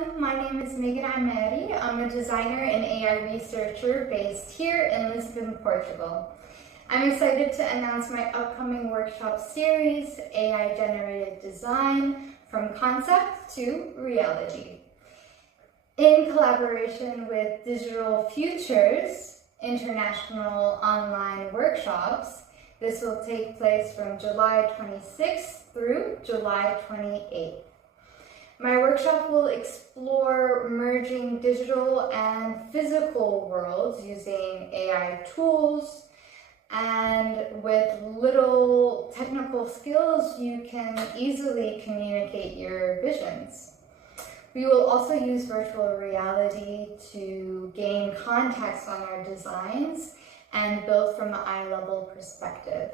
everyone, my name is Ammari. I'm a designer and AI researcher based here in Lisbon, Portugal. I'm excited to announce my upcoming workshop series, AI Generative Design, from Concept to Reality. In collaboration with Digital Futures, international online workshops, this will take place from July 26th through July 28th. My workshop will explore merging digital and physical worlds using AI tools, and with little technical skills, you can easily communicate your visions. We will also use virtual reality to gain context on our designs and build from an eye-level perspective.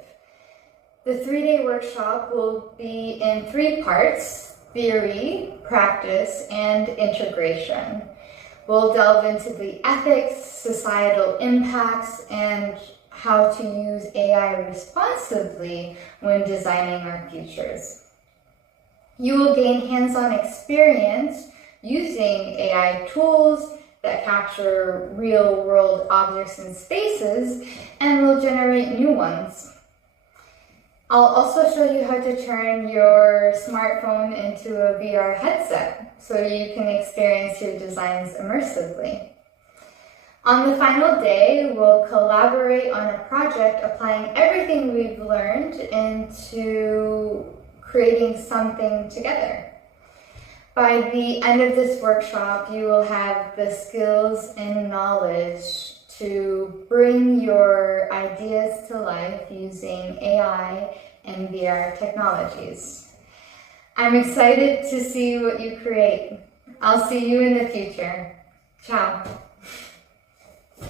The 3-day workshop will be in 3 parts: theory, practice, and integration. We'll delve into the ethics, societal impacts, and how to use AI responsibly when designing our futures. You will gain hands-on experience using AI tools that capture real-world objects and spaces and will generate new ones. I'll also show you how to turn your smartphone into a VR headset so you can experience your designs immersively. On the final day, we'll collaborate on a project applying everything we've learned into creating something together. By the end of this workshop, you will have the skills and knowledge to bring your ideas to life using AI and VR technologies. I'm excited to see what you create. I'll see you in the future. Ciao.